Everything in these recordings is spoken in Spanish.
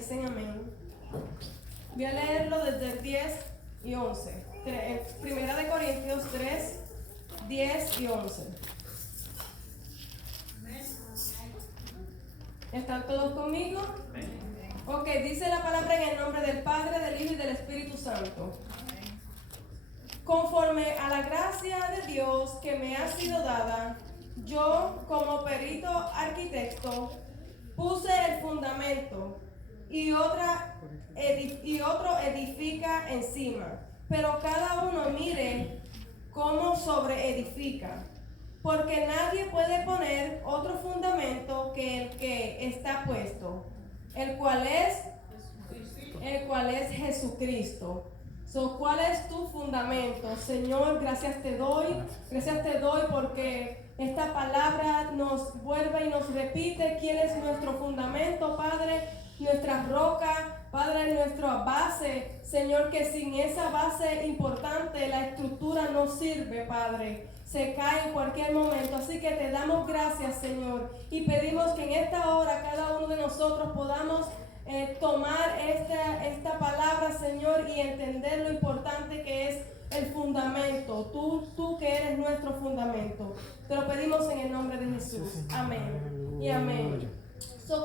dicen amén. Voy a leerlo desde el 10 y 11. Primera de Corintios 3, 10 y 11. ¿Están todos conmigo? Ok, dice la palabra en el nombre del Padre, del Hijo y del Espíritu Santo. Conforme a la gracia de Dios que me ha sido dada, yo como perito arquitecto puse el fundamento y otro edifica encima, pero cada uno mire cómo sobreedifica, porque nadie puede poner otro fundamento que el que está puesto, el cual es Jesucristo. ¿Cuál es tu fundamento? Señor, gracias te doy porque esta palabra nos vuelve y nos repite quién es nuestro fundamento, Padre, nuestra roca, Padre, nuestra base. Señor, que sin esa base importante la estructura no sirve, Padre. Se cae en cualquier momento. Así que te damos gracias, Señor, y pedimos que en esta hora cada uno de nosotros podamos tomar esta palabra, Señor, y entender lo importante que es el fundamento. Tú que eres nuestro fundamento. Te lo pedimos en el nombre de Jesús. Amén y amén.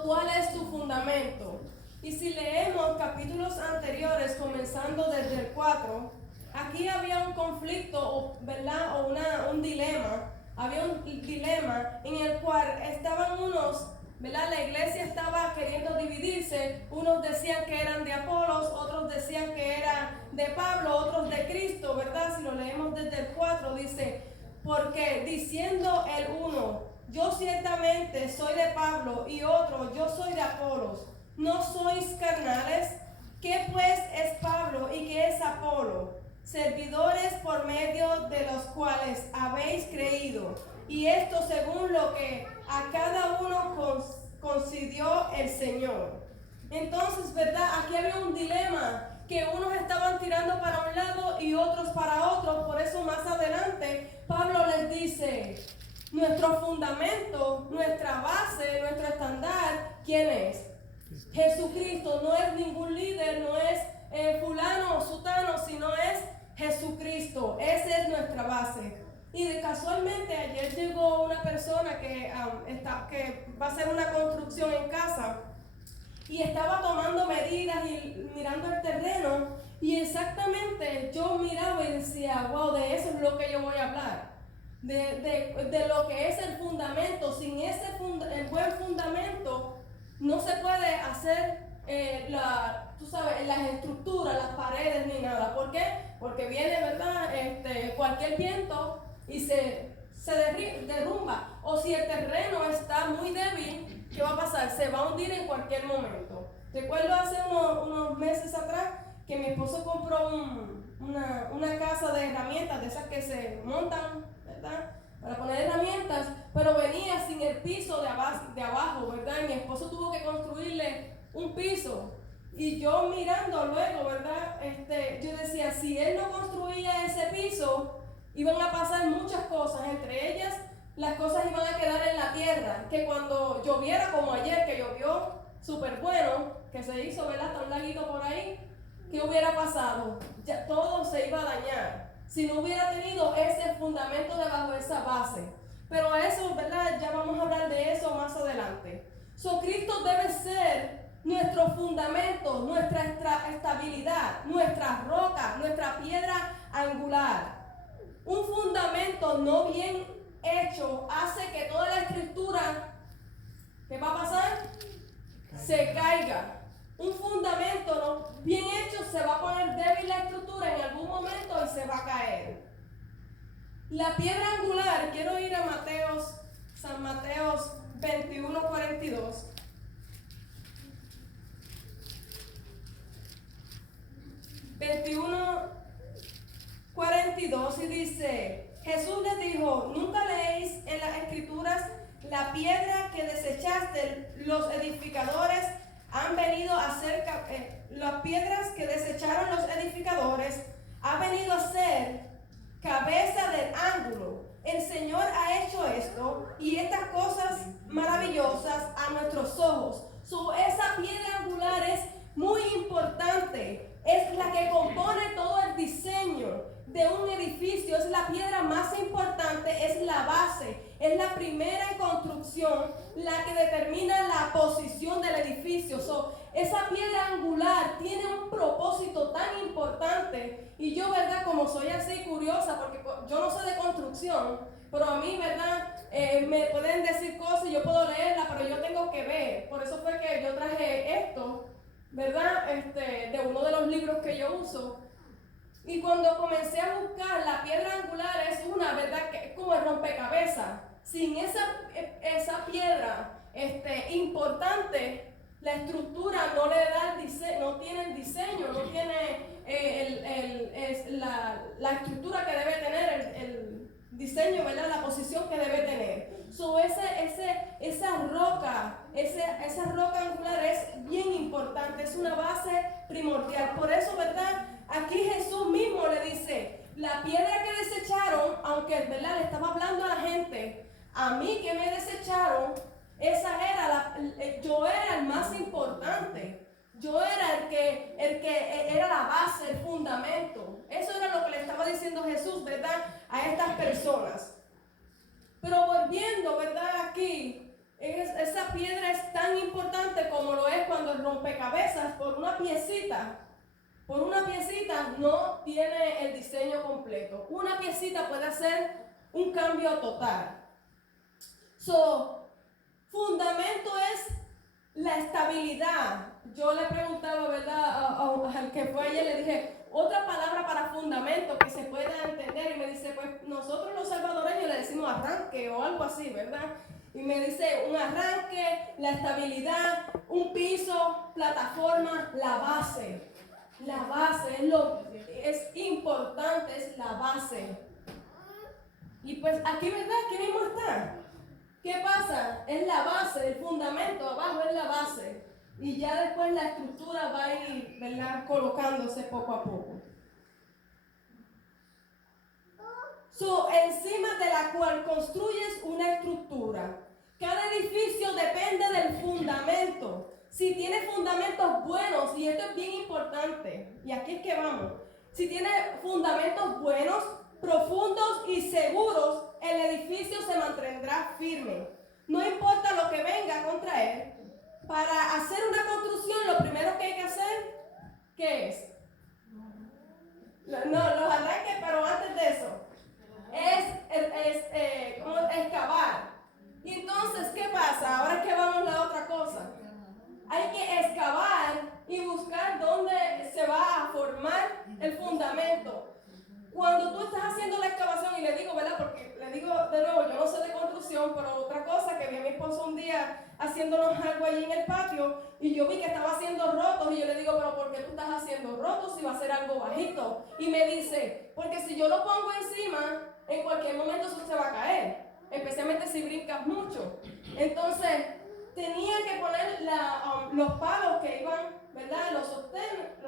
¿Cuál es tu fundamento? Y si leemos capítulos anteriores, comenzando desde el 4, aquí había un conflicto, ¿verdad? O un dilema. Había un dilema en el cual estaban unos, ¿verdad? La iglesia estaba queriendo dividirse. Unos decían que eran de Apolos, otros decían que era de Pablo, otros de Cristo, ¿verdad? Si lo leemos desde el 4, dice, porque diciendo el uno, yo ciertamente soy de Pablo, y otro, yo soy de Apolos, ¿no sois carnales? ¿Qué pues es Pablo y qué es Apolo? Servidores por medio de los cuales habéis creído, y esto según lo que a cada uno concedió el Señor. Entonces, ¿verdad? Aquí había un dilema, que unos estaban tirando para un lado y otros para otro. Por eso más adelante Pablo les dice, nuestro fundamento, nuestra base, nuestro estándar, ¿quién es? Jesucristo. No es ningún líder, no es fulano o sutano, sino es Jesucristo. Esa es nuestra base. Y casualmente ayer llegó una persona que va a hacer una construcción en casa y estaba tomando medidas y mirando el terreno, y exactamente yo miraba y decía, wow, de eso es lo que yo voy a hablar, de lo que es el fundamento. Sin el buen fundamento no se puede hacer las estructuras, las paredes ni nada. ¿Por qué? Porque viene, ¿verdad? Cualquier viento y se derrumba. O si el terreno está muy débil, ¿qué va a pasar? Se va a hundir en cualquier momento. Recuerdo hace unos meses atrás que mi esposo compró una casa de herramientas, de esas que se montan, ¿verdad?, para poner herramientas, pero venía sin el piso de abajo, ¿verdad? Y mi esposo tuvo que construirle un piso. Y yo mirando luego, ¿verdad? Yo decía, si él no construía ese piso, iban a pasar muchas cosas. Entre ellas, las cosas iban a quedar en la tierra, que cuando lloviera, como ayer, que llovió súper bueno, que se hizo, ¿verdad?, hasta un laguito por ahí, ¿qué hubiera pasado? Ya todo se iba a dañar si no hubiera tenido ese fundamento debajo de esa base. Pero eso, ¿verdad?, ya vamos a hablar de eso más adelante. Cristo debe ser nuestro fundamento, nuestra estabilidad, nuestra roca, nuestra piedra angular. Un fundamento no bien hecho hace que toda la estructura, ¿qué va a pasar? Se caiga. Un fundamento no bien hecho, se va a poner débil la estructura en algún momento y se va a caer. La piedra angular, quiero ir a San Mateos 21:42. Y dice, Jesús les dijo, ¿nunca leéis en las escrituras la piedra que desechaste los edificadores han venido a ser, las piedras que desecharon los edificadores ha venido a ser cabeza del ángulo? El Señor ha hecho esto y estas cosas maravillosas a nuestros ojos. Esa piedra angular es de un edificio, es la piedra más importante, es la base, es la primera en construcción, la que determina la posición del edificio. Esa piedra angular tiene un propósito tan importante, y yo, ¿verdad? Como soy así curiosa, porque yo no sé de construcción, pero a mí, ¿verdad? Me pueden decir cosas y yo puedo leerla, pero yo tengo que ver. Por eso fue que yo traje esto, ¿verdad? De uno de los libros que yo uso. Y cuando comencé a buscar, la piedra angular es una, ¿verdad? Que es como el rompecabezas. Sin esa piedra importante, la estructura no le da el diseño, no tiene el diseño, no tiene la estructura que debe tener, el diseño, ¿verdad? La posición que debe tener. Esa roca angular es bien importante, es una base primordial. Por eso, ¿verdad? Aquí Jesús mismo le dice, la piedra que desecharon, aunque, ¿verdad? Le estaba hablando a la gente, a mí que me desecharon, yo era el más importante. Yo era el que era la base, el fundamento. Eso era lo que le estaba diciendo Jesús, ¿verdad? A estas personas. Pero volviendo, ¿verdad? Aquí, esa piedra es tan importante como lo es cuando el rompecabezas por una piecita no tiene el diseño completo. Una piecita puede hacer un cambio total. Fundamento es la estabilidad. Yo le preguntaba, ¿verdad? Al que fue ayer, le dije, otra palabra para fundamento que se pueda entender. Y me dice, pues nosotros los salvadoreños le decimos arranque o algo así, ¿verdad? Y me dice, un arranque, la estabilidad, un piso, plataforma, la base. La base es importante, es la base. Y pues aquí, ¿verdad? Aquí mismo está. ¿Qué pasa? Es la base, el fundamento, abajo es la base. Y ya después la estructura va a ir, ¿verdad? Colocándose poco a poco. Encima de la cual construyes una estructura. Cada edificio depende del fundamento. Si tiene fundamentos buenos, y esto es bien importante, y aquí es que vamos. Si tiene fundamentos buenos, profundos y seguros, el edificio se mantendrá firme. No importa lo que venga contra él. Para hacer una construcción, lo primero que hay que hacer, ¿qué es? No, los arranques, pero antes de eso, es excavar. Y entonces, ¿qué pasa? Ahora es que vamos a la otra cosa. Hay que excavar y buscar dónde se va a formar el fundamento. Cuando tú estás haciendo la excavación, y le digo, ¿verdad? Porque le digo de nuevo, yo no sé de construcción, pero otra cosa, que vi a mi esposo un día haciéndonos algo allí en el patio, y yo vi que estaba haciendo rotos, y yo le digo, pero ¿por qué tú estás haciendo rotos si va a ser algo bajito? Y me dice, porque si yo lo pongo encima, en cualquier momento eso se va a caer, especialmente si brincas mucho. Entonces, tenía que poner los palos que iban, ¿verdad? Los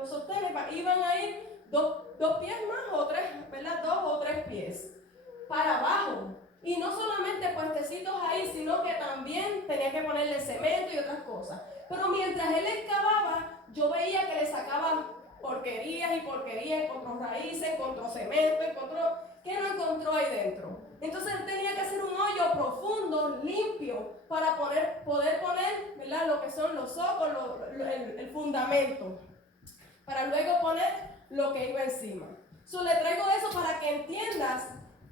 sostenes iban a ir dos pies más o tres, ¿verdad? 2 o 3 pies para abajo. Y no solamente puestecitos ahí, sino que también tenía que ponerle cemento y otras cosas. Pero mientras él excavaba, yo veía que le sacaba porquerías, encontró raíces, encontró cemento, ¿qué no encontró ahí dentro? Entonces él tenía que hacer un hoyo profundo, limpio, para poder poner, ¿verdad? Lo que son los zocos, el fundamento, para luego poner lo que iba encima. Le traigo eso para que entiendas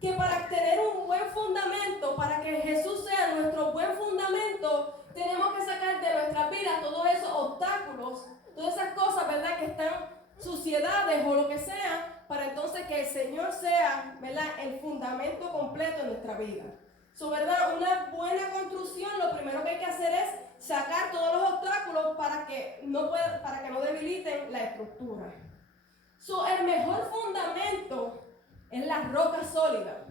que para tener un buen fundamento, para que Jesús sea nuestro buen fundamento, tenemos que sacar de nuestras vidas todos esos obstáculos, todas esas cosas, ¿verdad? Que están suciedades o lo que sea, para entonces que el Señor sea, ¿verdad? El fundamento completo de nuestra vida. ¿Verdad? Una buena construcción, lo primero que hay que hacer es sacar todos los obstáculos para que no debiliten la estructura. El mejor fundamento es la roca sólida.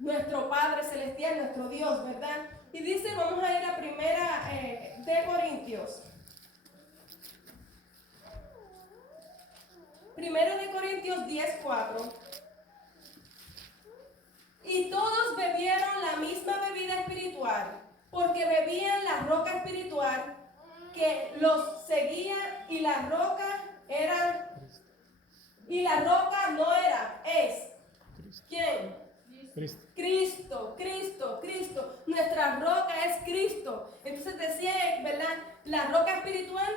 Nuestro Padre Celestial, nuestro Dios, ¿verdad? Y dice, vamos a ir a primera de Corintios. Primera de Corintios 10:4. Y todos bebieron la misma bebida espiritual, porque bebían la roca espiritual que los seguía, y la roca era Y la roca no era, es. ¿Quién? Cristo. Nuestra roca es Cristo. Entonces decía, ¿verdad? La roca espiritual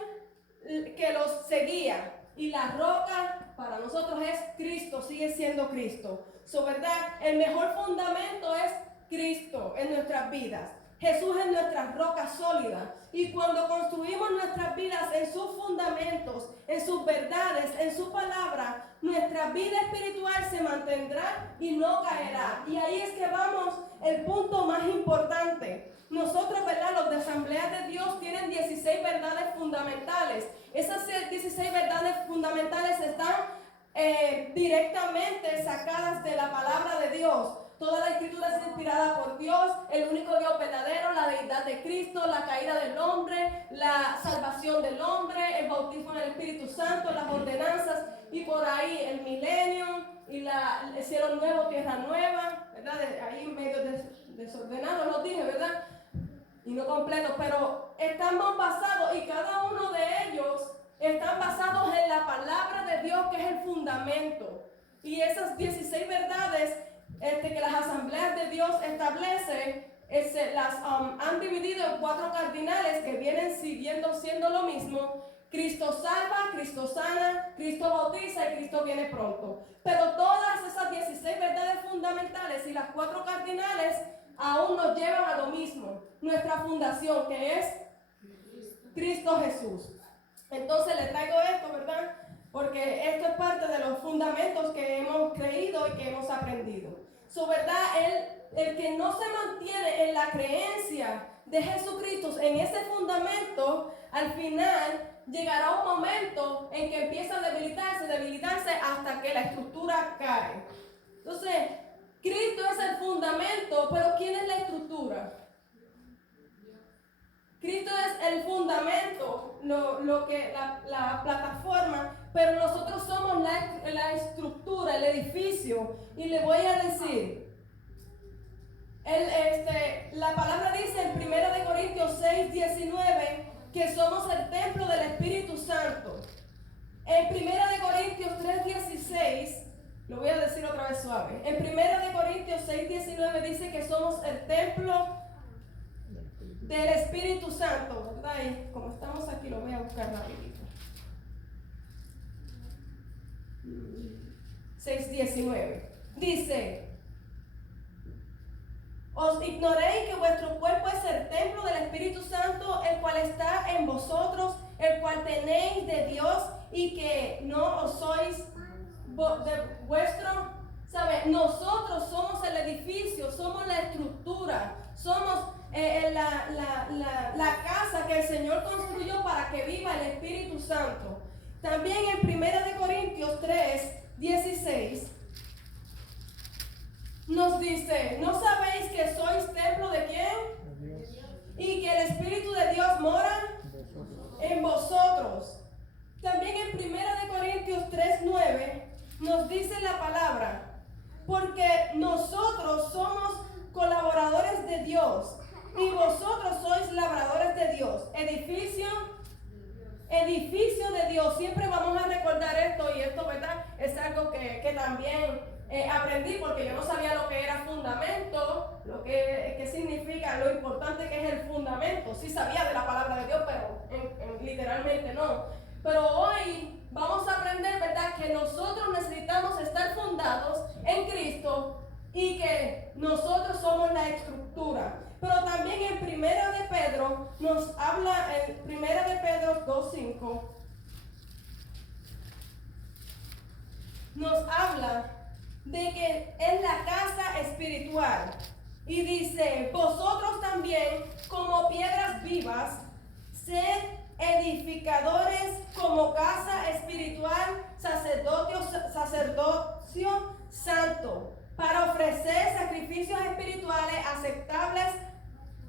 que los seguía. Y la roca para nosotros es Cristo, sigue siendo Cristo. ¿Verdad? El mejor fundamento es Cristo en nuestras vidas. Jesús es nuestra roca sólida. Y cuando construimos nuestras vidas en sus fundamentos, en sus verdades, en su palabra, nuestra vida espiritual se mantendrá y no caerá. Y ahí es que vamos, el punto más importante. Nosotros, ¿verdad? Los de Asamblea de Dios tienen 16 verdades fundamentales. Esas 16 verdades fundamentales están directamente sacadas de la palabra de Dios. Toda la escritura es inspirada por Dios, el único Dios verdadero, la deidad de Cristo, la caída del hombre, la salvación del hombre, el bautismo en el Espíritu Santo, las ordenanzas y por ahí el milenio y el cielo nuevo, tierra nueva, ¿verdad? Ahí medio desordenado lo dije, ¿verdad? Y no completo, pero estamos basados y cada uno de ellos están basados en la palabra de Dios que es el fundamento. Y esas 16 verdades que las asambleas de Dios establecen, las han dividido en 4 cardinales que vienen siendo lo mismo. Cristo salva, Cristo sana, Cristo bautiza y Cristo viene pronto. Pero todas esas 16 verdades fundamentales y las 4 cardinales aún nos llevan a lo mismo. Nuestra fundación, que es Cristo Jesús. Entonces le traigo esto, ¿verdad? Porque esto es parte de los fundamentos que hemos creído y que hemos aprendido. ¿Verdad? El que no se mantiene en la creencia de Jesucristo, en ese fundamento, al final llegará un momento en que empieza a debilitarse hasta que la estructura cae. Entonces, Cristo es el fundamento, pero ¿quién es la estructura? Cristo es el fundamento, la plataforma, pero nosotros somos la estructura, el edificio. Y le voy a decir, la palabra dice en 1 Corintios 6, 19, que somos el templo del Espíritu Santo. En 1 Corintios 3, 16, lo voy a decir otra vez suave. En 1 Corintios 6, 19 dice que somos el templo del Espíritu Santo, ¿verdad? Y como estamos aquí, lo voy a buscar rapidito. 6:19 dice: os ignoréis que vuestro cuerpo es el templo del Espíritu Santo, el cual está en vosotros, el cual tenéis de Dios, y que no os sois de vuestro. ¿Sabe? Nosotros somos el edificio, somos la estructura, somos la casa que el Señor construyó para que viva el Espíritu Santo. También en 1 Corintios 3, 16 nos dice: ¿no sabéis que sois templo de quién? Y que el Espíritu de Dios mora en vosotros. También en 1 Corintios 3, 9 nos dice la palabra: porque nosotros somos colaboradores de Dios y vosotros sois labradores de Dios. Edificio de Dios. Siempre vamos a recordar esto, y esto, ¿verdad? Es algo que también aprendí, porque yo no sabía lo que era fundamento, qué significa, lo importante que es el fundamento. Sí sabía de la palabra de Dios, pero literalmente no. Pero hoy vamos a aprender, ¿verdad?, que nosotros necesitamos estar fundados en Cristo y que nosotros somos la estructura. Pero también en 1 de Pedro nos habla, en 1 de Pedro 2:5, nos habla de que es la casa espiritual. Y dice: vosotros también, como piedras vivas, sed edificadores como casa espiritual, sacerdocio santo, para ofrecer sacrificios espirituales aceptables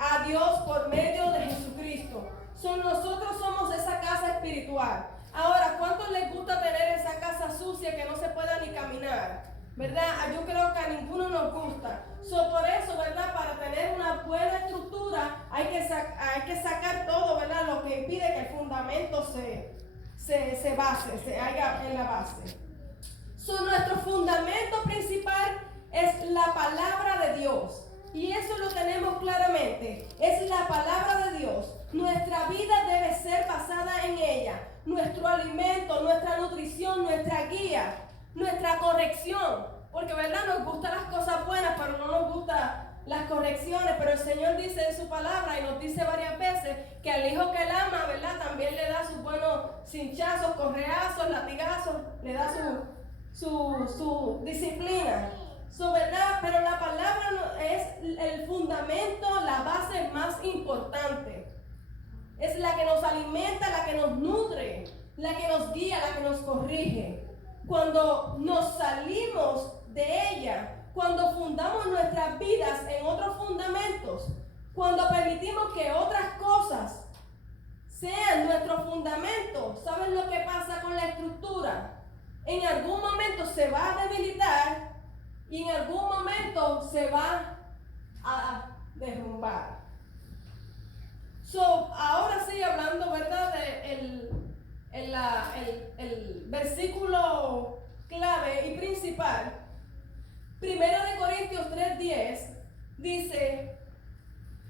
a Dios por medio de Jesucristo. Nosotros somos esa casa espiritual. Ahora, ¿cuántos les gusta tener esa casa sucia que no se pueda ni caminar? ¿Verdad? Yo creo que a ninguno nos gusta. Por eso, ¿verdad? Para tener una buena estructura hay que sacar todo, ¿verdad? Lo que impide que el fundamento se haga en la base. Nuestro fundamento principal es la palabra de Dios. Y eso lo tenemos claramente. Es la palabra de Dios. Nuestra vida debe ser basada en ella. Nuestro alimento, nuestra nutrición, nuestra guía, nuestra corrección. Porque, ¿verdad? Nos gustan las cosas buenas, pero no nos gustan las correcciones. Pero el Señor dice en su palabra y nos dice varias veces que al hijo que él ama, ¿verdad? También le da sus buenos cinchazos, correazos, latigazos, le da su disciplina. ¿Verdad? Pero la palabra es el fundamento, la base más importante. Es la que nos alimenta, la que nos nutre, la que nos guía, la que nos corrige. Cuando nos salimos de ella, cuando fundamos nuestras vidas en otros fundamentos, cuando permitimos que otras cosas sean nuestro fundamento, ¿saben lo que pasa con la estructura? En algún momento se va a debilitar y en algún momento se va a derrumbar. Ahora sí, hablando, ¿verdad? El versículo clave y principal, 1 Corintios 3:10, dice: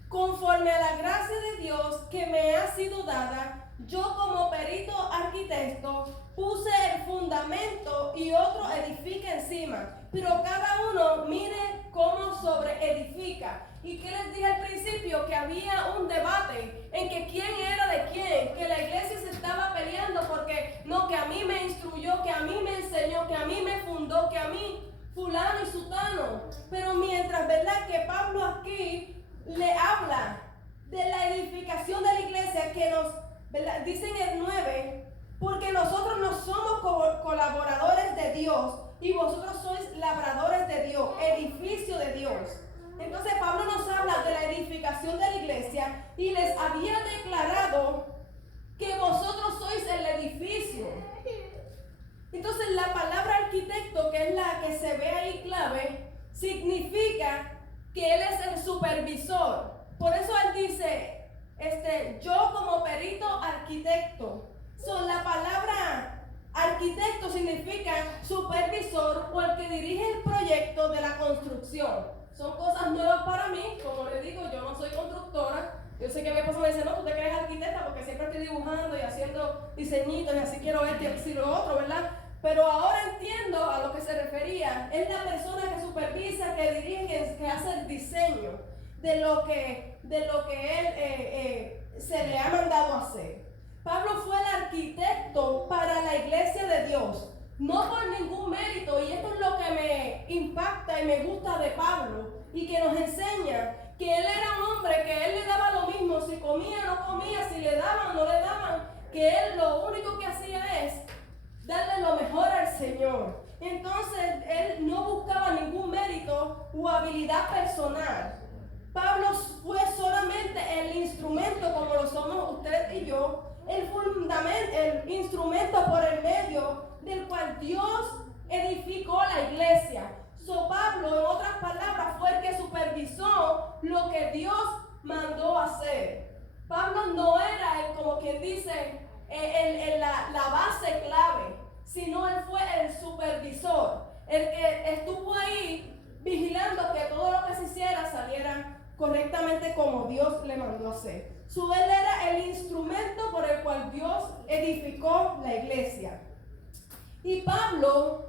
conforme a la gracia de Dios que me ha sido dada, yo como perito arquitecto puse el fundamento y otro edifica encima, pero cada uno mire cómo sobreedifica. ¿Y qué les dije al principio? Que había un debate en que quién era de quién, que la iglesia se estaba peleando porque no, que a mí me instruyó, que a mí me enseñó, que a mí me fundó, que a mí fulano y sutano. Pero mientras, ¿verdad? Que Pablo aquí le habla de la edificación de la iglesia, que nos, ¿verdad? Dice en el 9, porque nosotros no somos colaboradores de Dios y vosotros sois labradores de Dios, edificio de Dios. Entonces Pablo nos habla de la edificación de la iglesia y les había declarado que vosotros sois el edificio. Entonces la palabra arquitecto, que es la que se ve ahí clave, significa que él es el supervisor. Por eso él dice, yo como perito arquitecto. La palabra arquitecto significa supervisor o el que dirige el proyecto de la construcción. Son cosas nuevas para mí, como les digo, yo no soy constructora. Yo sé que mi esposo me dice, no, tú te crees arquitecta porque siempre estoy dibujando y haciendo diseñitos y así quiero esto y así lo otro, ¿verdad? Pero ahora entiendo a lo que se refería. Es la persona que supervisa, que dirige, que hace el diseño de lo que él se le ha mandado a hacer. Pablo fue el arquitecto para la iglesia de Dios, no por ningún mérito, y esto es lo que me impacta y me gusta de Pablo, y que nos enseña que él era un hombre, que él le daba lo mismo, si comía o no comía, si le daban o no le daban, que él lo único que hacía es darle lo mejor al Señor. Entonces él no buscaba ningún mérito u habilidad personal. Pablo fue solamente el instrumento, como lo somos usted y yo, el fundamento, el instrumento por el medio del cual Dios edificó la iglesia. Pablo, en otras palabras, fue el que supervisó lo que Dios mandó hacer. Pablo no era como quien dice la base clave, sino él fue el supervisor, el que estuvo ahí vigilando que todo lo que se hiciera saliera correctamente como Dios le mandó hacer. Él era el instrumento por el cual Dios edificó la iglesia. Y Pablo,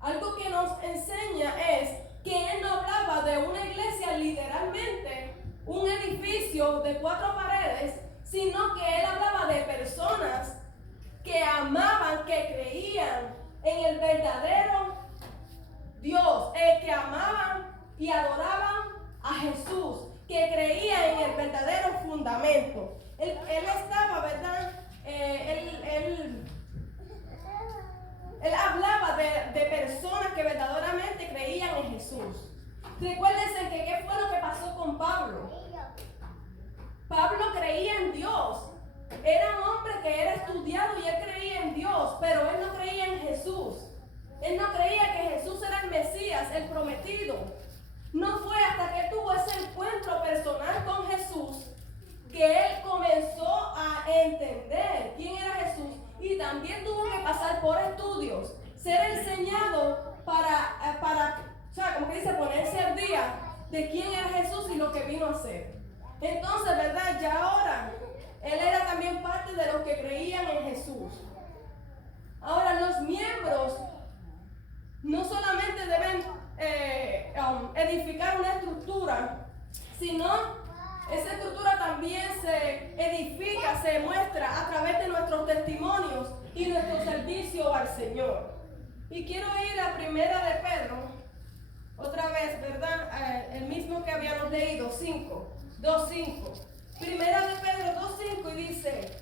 algo que nos enseña es que él no hablaba de una iglesia literalmente, un edificio de 4 paredes, sino que él hablaba de personas que amaban, que creían en el verdadero Dios, que amaban y adoraban a Jesús, que creía en el verdadero fundamento. Él estaba, ¿verdad? Él hablaba de personas que verdaderamente creían en Jesús. Recuérdense que qué fue lo que pasó con Pablo. Pablo creía en Dios. Era un hombre que era estudiado y él creía en Dios, pero él no creía en Jesús. Él no creía que Jesús era el Mesías, el prometido. No fue hasta que tuvo ese encuentro personal con Jesús que él comenzó a entender quién era Jesús, y también tuvo que pasar por estudios. ser enseñado para, o sea, como que dice, ponerse al día de quién era Jesús y lo que vino a hacer. Entonces, ¿verdad? Ya ahora, él era también parte de los que creían en Jesús. Ahora, los miembros no solamente deben edificar una estructura, sino esa estructura también se edifica, se muestra a través de nuestros testimonios y nuestro servicio al Señor. Y quiero ir a Primera de Pedro, otra vez, ¿verdad? El mismo que habíamos leído, 2:5. Primera de Pedro 2:5 y dice: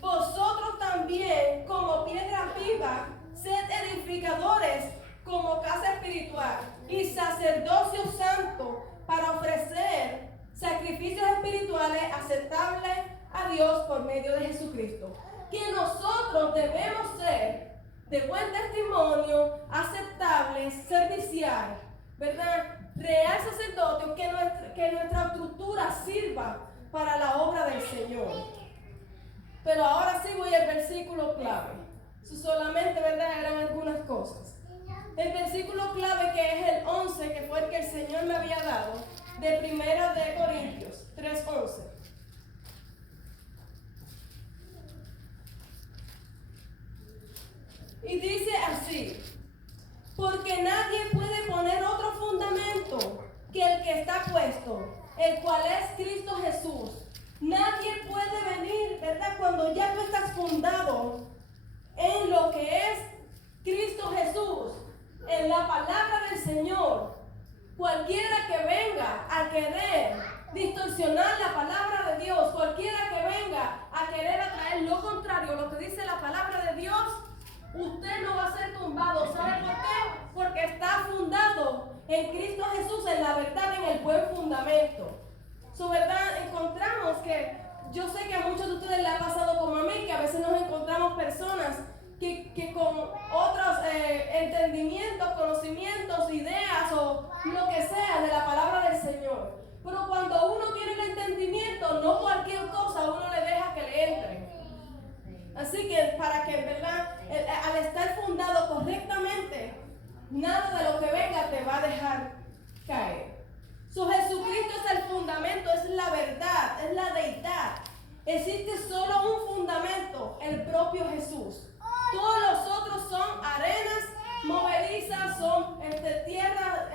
vosotros también, como piedra viva, sed edificadores como casa espiritual y sacerdocio santo para ofrecer sacrificios espirituales aceptables a Dios por medio de Jesucristo. Que nosotros debemos ser de buen testimonio, aceptables, servicial, ¿verdad? Real sacerdocio, que nuestra estructura sirva para la obra del Señor. Pero ahora sí voy al versículo clave. Eso solamente, ¿verdad? Eran algunas cosas. El versículo clave, que es el 11, que fue el que el Señor me había dado, de Primera de Corintios 3:11. Y dice así: porque nadie puede poner otro fundamento que el que está puesto, el cual es Cristo Jesús. Nadie puede venir, ¿verdad? Cuando ya tú estás fundado en lo que es Cristo Jesús, en la palabra del Señor, cualquiera que venga a querer distorsionar la palabra de Dios, cualquiera que venga a querer atraer lo contrario, lo que dice la palabra de Dios, usted no va a ser tumbado. ¿Sabe por qué? Porque está fundado en Cristo Jesús, en la verdad, en el buen fundamento. Su verdad, encontramos que, yo sé que a muchos de ustedes les ha pasado como a mí, que a veces nos encontramos personas que con otros entendimientos, conocimientos, ideas o lo que sea de la palabra del Señor. Pero cuando uno tiene el entendimiento, no cualquier cosa uno le deja que le entre. Así que para que, ¿verdad? Al estar fundado correctamente, nada de lo que venga te va a dejar caer. Jesucristo es el fundamento, es la verdad, es la deidad. Existe solo un fundamento, el propio Jesús. Todos los otros son arenas movedizas, son tierras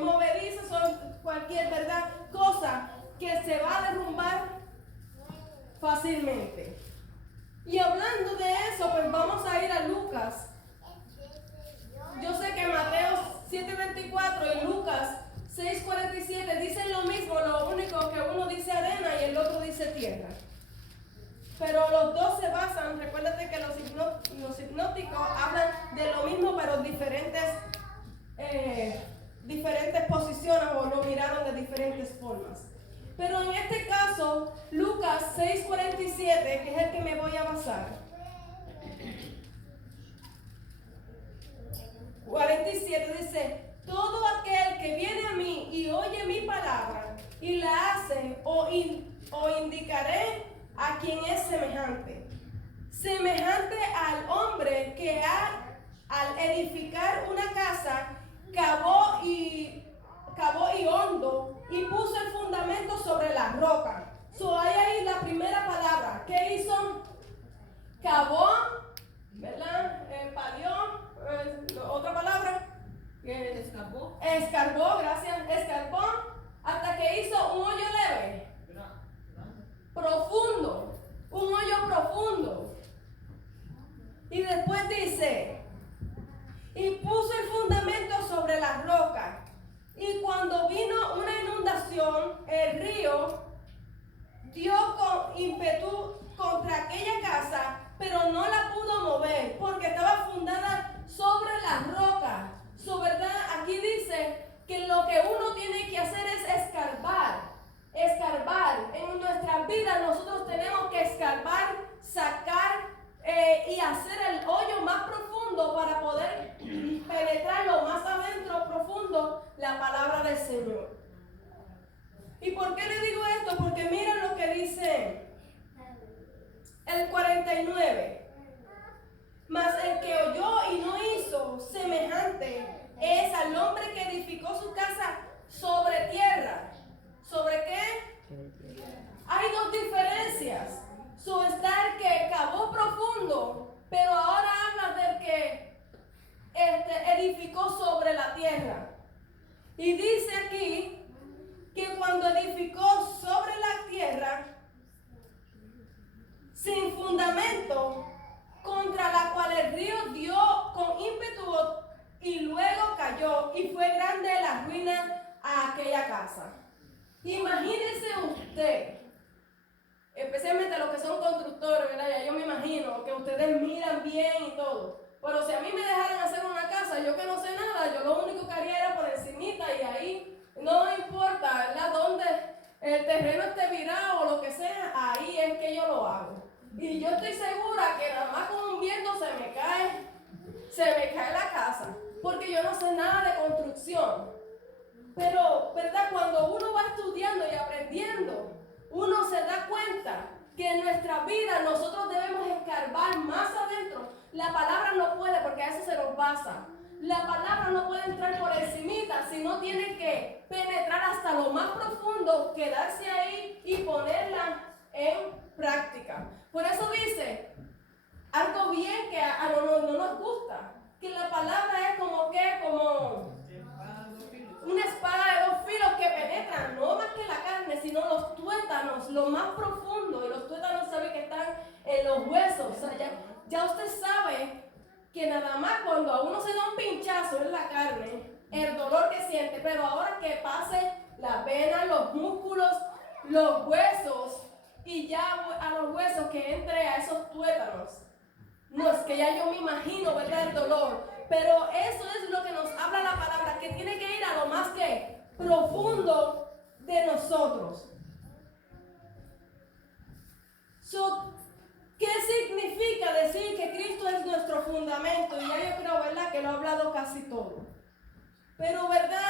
movedizas, son cualquier, ¿verdad?, cosa que se va a derrumbar fácilmente. Y hablando de eso, pues vamos a ir a Lucas. Yo sé que Mateo 7:24 y Lucas 6:47 dicen lo mismo, lo único que uno dice arena y el otro dice tierra. Pero los dos se basan, recuérdate que los hipnóticos hablan de lo mismo, pero diferentes posiciones, o lo miraron de diferentes formas. Pero en este caso, Lucas 6:47, que es el que me voy a basar. 47 dice: todo aquel que viene a mí y oye mi palabra y la hace, o indicaré a quien es semejante. Semejante al hombre que al edificar una casa cavó y hondo y puso el fundamento sobre la roca. Hay ahí la primera palabra. ¿Qué hizo? Cavó, ¿verdad? Palió, otra palabra. Escarbó. Escarbó, gracias. Escarbó hasta que hizo un hoyo leve. Profundo. Un hoyo profundo. Y después dice: y puso el fundamento sobre la roca. Y cuando vino una inundación, el río dio con ímpetu contra aquella casa, pero no la pudo mover porque estaba fundada sobre la roca. ¿Verdad? Aquí dice que lo que uno tiene que hacer es escarbar. En nuestras vidas nosotros tenemos que escarbar, sacar y hacer el hoyo más profundo para poder penetrar lo más adentro profundo la palabra del Señor. ¿Y por qué le digo esto? Porque miren lo que dice el 49. Mas el que oyó y no hizo edificó sobre la tierra. Y dice aquí que cuando edificó sobre la tierra, sin fundamento, contra la cual el río dio con ímpetu y luego cayó, y fue grande la ruina a aquella casa. Imagínese usted, especialmente los que son constructores, ¿verdad? Ya yo me imagino que ustedes miran bien y todo. Pero si a mí me dejaran hacer una casa, yo que no sé nada, yo lo único que haría era por encimita y ahí no importa, ¿verdad? Donde el terreno esté virado o lo que sea, ahí es que yo lo hago. Y yo estoy segura que nada más con un viento se me cae la casa, porque yo no sé nada de construcción. Pero, ¿verdad? Cuando uno va estudiando y aprendiendo, uno se da cuenta que en nuestra vida nosotros debemos escarbar más adentro. La palabra no puede, porque a eso se nos pasa. La palabra no puede entrar por encimita, sino tiene que penetrar hasta lo más profundo, quedarse ahí y ponerla en práctica. Por eso dice, algo bien que no nos gusta, que la palabra es como una espada de dos filos que penetran, no más que la carne, sino los tuétanos, lo más profundo. Y los tuétanos sabe que están en los huesos. O sea, ya usted sabe que nada más cuando a uno se da un pinchazo en la carne, el dolor que siente, pero ahora que pase la vena, los músculos, los huesos, y ya a los huesos que entre a esos tuétanos. No, es que ya yo me imagino, ¿verdad? El dolor. Pero eso es lo que nos habla la palabra, que tiene que ir a lo más que profundo de nosotros. ¿Qué significa decir que Cristo es nuestro fundamento? Y ya yo creo, ¿verdad?, que lo he hablado casi todo. Pero, ¿verdad?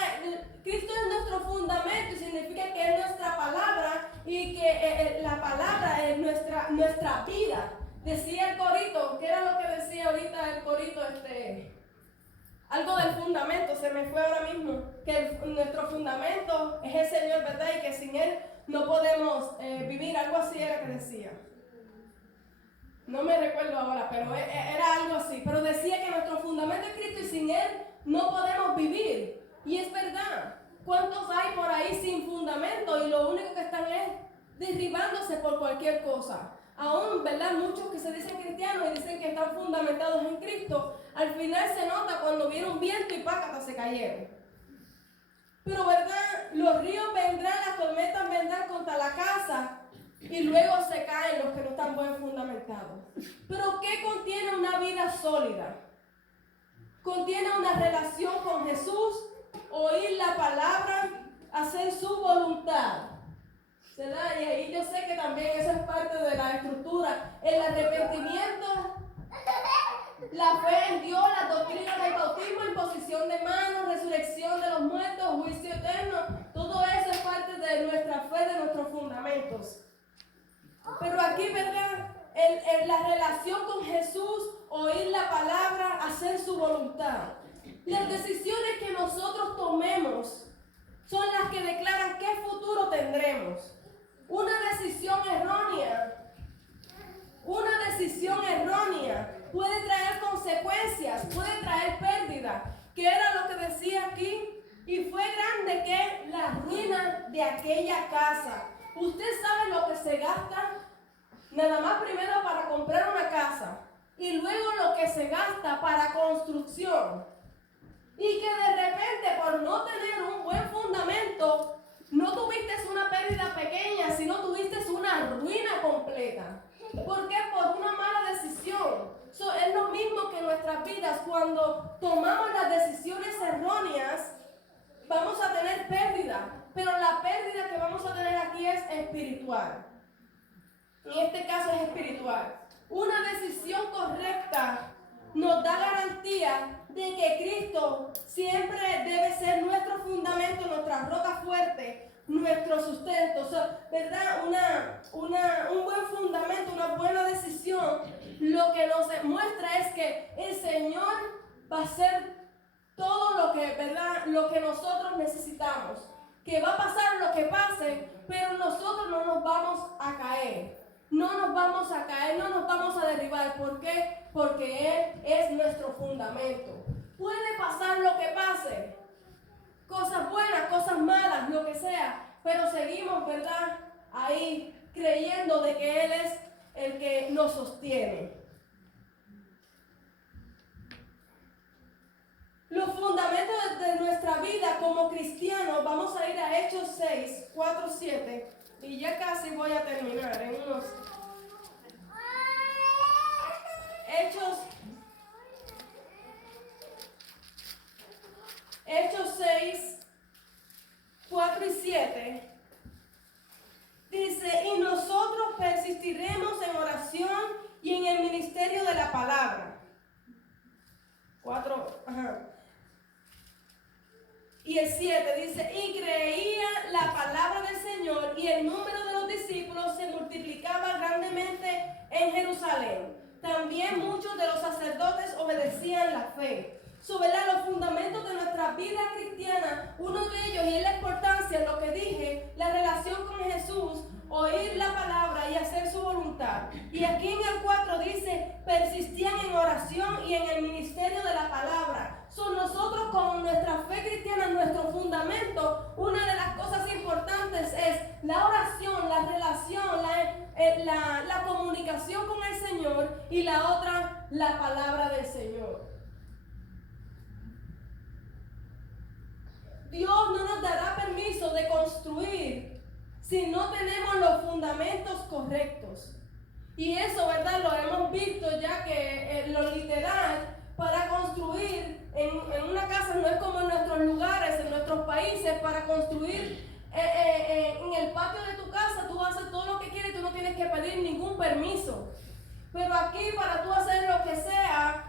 Cristo es nuestro fundamento y significa que es nuestra palabra y que la palabra es nuestra vida. Decía el corito, ¿qué era lo que decía ahorita el corito? Algo del fundamento, se me fue ahora mismo. Que nuestro fundamento es el Señor, ¿verdad? Y que sin Él no podemos vivir. Algo así era que decía. No me recuerdo ahora, pero era algo así. Pero decía que nuestro fundamento es Cristo y sin Él no podemos vivir. Y es verdad. ¿Cuántos hay por ahí sin fundamento y lo único que están es derribándose por cualquier cosa? Aún, ¿verdad? Muchos que se dicen cristianos y dicen que están fundamentados en Cristo, al final se nota cuando viene un viento y pácata se cayeron. Pero, ¿verdad? Los ríos vendrán, las tormentas vendrán contra la casa y luego se caen los que no están bien fundamentados. Pero ¿qué contiene una vida sólida? Contiene una relación con Jesús, oír la palabra, hacer su voluntad. ¿Verdad? Y ahí yo sé que también eso es parte de la estructura. El arrepentimiento, la fe en Dios, las doctrinas del bautismo, imposición de manos, resurrección de los muertos, juicio eterno. Todo eso es parte de nuestra fe, de nuestros fundamentos. Pero aquí, ¿verdad? La relación con Jesús, oír la palabra, hacer su voluntad. Las decisiones que nosotros tomemos son las que declaran qué futuro tendremos. Una decisión errónea puede traer consecuencias, puede traer pérdida. ¿Qué era lo que decía aquí? Y fue grande que la ruina de aquella casa. Usted sabe lo que se gasta, nada más primero para comprar una casa y luego lo que se gasta para construcción. Y que de repente, por no tener un buen fundamento, no tuviste una pérdida pequeña, sino tuviste una ruina completa. ¿Por qué? Por una mala decisión. Es lo mismo que en nuestras vidas. Cuando tomamos las decisiones erróneas, vamos a tener pérdida. Pero la pérdida que vamos a tener aquí es espiritual. En este caso es espiritual. Una decisión correcta nos da garantía de que Cristo siempre debe ser nuestro fundamento, nuestra roca fuerte, nuestro sustento. ¿Verdad? Un buen fundamento, una buena decisión, lo que nos muestra es que el Señor va a hacer todo lo que, ¿verdad?, lo que nosotros necesitamos. Que va a pasar lo que pase, pero nosotros no nos vamos a caer. No nos vamos a caer, no nos vamos a derribar. ¿Por qué? Porque Él es nuestro fundamento. Puede pasar lo que pase, cosas buenas, cosas malas, lo que sea, pero seguimos, ¿verdad? Ahí creyendo de que Él es el que nos sostiene. Los fundamentos de nuestra vida como cristianos, vamos a ir a Hechos 6, 4, 7, y ya casi voy a terminar en unos... Hechos 6, 4 y 7, dice, y nosotros persistiremos en oración y en el ministerio de la palabra. 4, Y el 7 dice, y creía la palabra del Señor y el número de los discípulos se multiplicaba grandemente en Jerusalén. También muchos de los sacerdotes obedecían la fe. Sobre los fundamentos de nuestra vida cristiana, uno de ellos, y es la importancia, lo que dije, la relación con Jesús, oír la palabra y hacer su voluntad. Y aquí en el 4 dice, persistían en oración y en el ministerio de la palabra. Son nosotros con nuestra fe cristiana, nuestro fundamento, una de las cosas importantes es la oración, la relación, la comunicación con el Señor, y la otra, la palabra del Señor. Dios no nos dará permiso de construir si no tenemos los fundamentos correctos. Y eso, ¿verdad? Lo hemos visto ya que lo literal, para construir en una casa no es como en nuestros lugares, en nuestros países. Para construir en el patio de tu casa, tú haces todo lo que quieres y tú no tienes que pedir ningún permiso. Pero aquí, para tú hacer lo que sea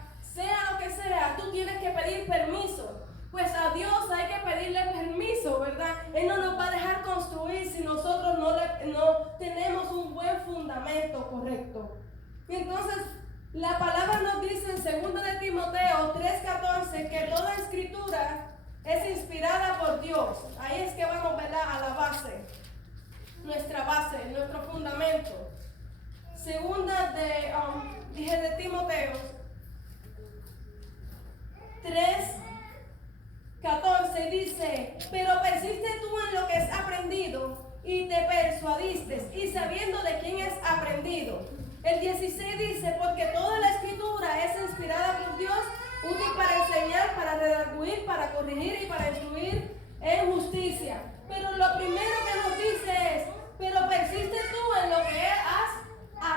lo que sea, tú tienes que pedir permiso. Pues a Dios hay que pedirle permiso, ¿verdad? Él no nos va a dejar construir si nosotros no tenemos un buen fundamento correcto. Y entonces, la palabra nos dice en 2 de Timoteo 3:14 que toda escritura es inspirada por Dios. Ahí es que vamos, ¿verdad?, a la base, nuestro fundamento. 2 de Timoteo 3:14 dice, pero persiste tú en lo que has aprendido y te persuadiste, y sabiendo de quién has aprendido. El 16 dice, porque toda la escritura es inspirada por Dios, útil para enseñar, para redarguir, para corregir y para instruir en justicia,